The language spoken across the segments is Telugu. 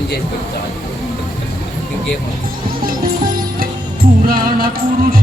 పని చేసి పెడతాను ఇంకేం? పురాణ పురుష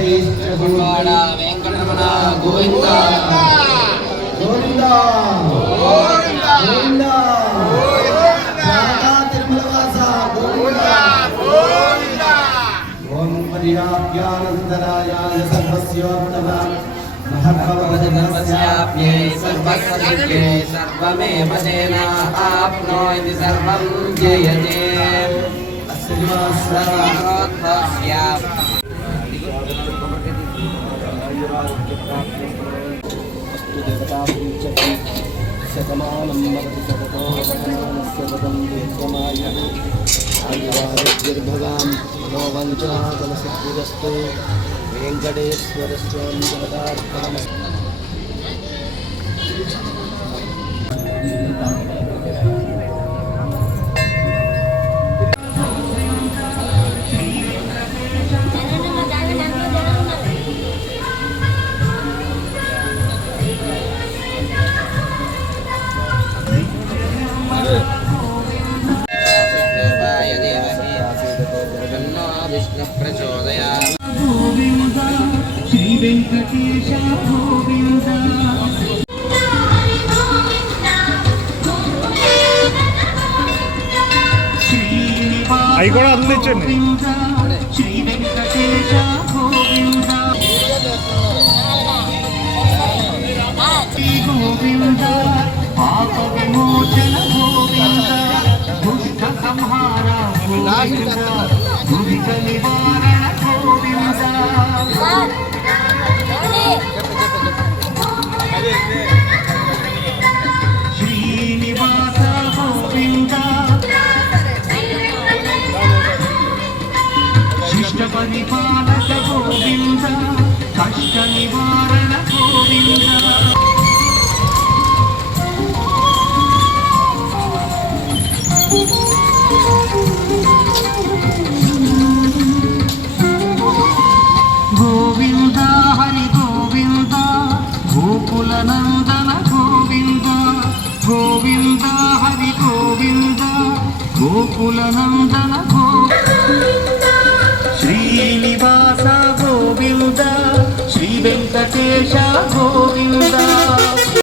సర్వైశ్చ గుడివాడ వెంకటరమణ గోవింద గోవింద గోవింద రాధా తిరుమలవాస గోవింద ఓం పర్యాప్యానందరాయాయ సర్వస్యోత్తమ सर्वस्याप्यै सर्वस्वसिद्ध्यै सर्वमेव तेन आप्नोति सर्वं जयते ఆరోగ్య ప్రాప్తి శతమానం భవతి శతతో శతమానస్య పదం విద్యమాయ ఆయురారోగ్యర్భగాన్ నో వంచనాకలసిద్ధిరస్తు వెంకటేశ్వరస్వామి జగదార్థామ तन्नो विष्णुः प्रचोदयात् గోవింద శ్రీ వెంకటేశ గోవింద అవి కూడా అందించండి శ్రీ వెంకటేశ గోవింద శ్రీ గోవింద పాప విమోచన గోవింద దుష్ట సంహార Ubi tani bo Govinda Hari Govinda Gokula నందన గోవింద గోవింద హరి గోవింద గోకుల నందన గోవింద. శ్రీనివాస గోవింద శ్రీ వెంకటేశ గోవింద.